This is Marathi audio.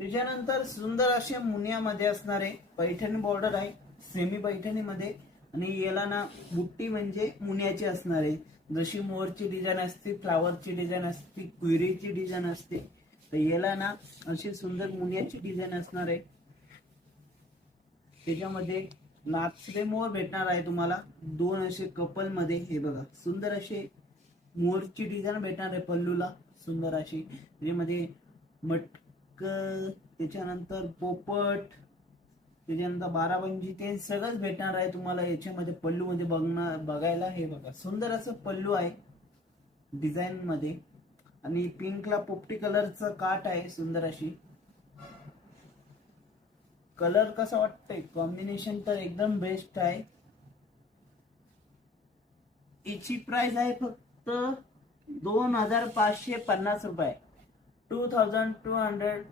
त्याच्यानंतर सुंदर असे मुनियामध्ये असणारे पैठणी बॉर्डर आहे, सेमी पैठणीमध्ये. आणि याला ना बुट्टी म्हणजे मुनियाची असणार आहे. जशी मोरची डिझाईन असते, फ्लावरची डिझाईन असते, क्विरीची डिझाईन असते, तर याला ना अशी सुंदर मुनियाची डिझाईन असणार आहे. त्याच्यामध्ये नाचरे मोर भेटणार आहे तुम्हाला, दोन असे कपल मध्ये. हे बघा सुंदर असे मोरची डिझाईन भेटणार आहे पल्लूला, सुंदर अशी. त्याच्यामध्ये मटक, त्याच्यानंतर पोपट, त्याच्यानंतर बाराबंजी, ते सगळंच भेटणार आहे तुम्हाला याच्यामध्ये पल्लू मध्ये बघायला. हे बघा सुंदर असं पल्लू आहे डिझाईन मध्ये. आणि पिंकला पोपटी कलरचं काट आहे सुंदर अशी. कलर कसा वाटतंय, कॉम्बिनेशन तर एकदम बेस्ट आहे. याची प्राइस आहे फक्त 2550 रुपये, 2250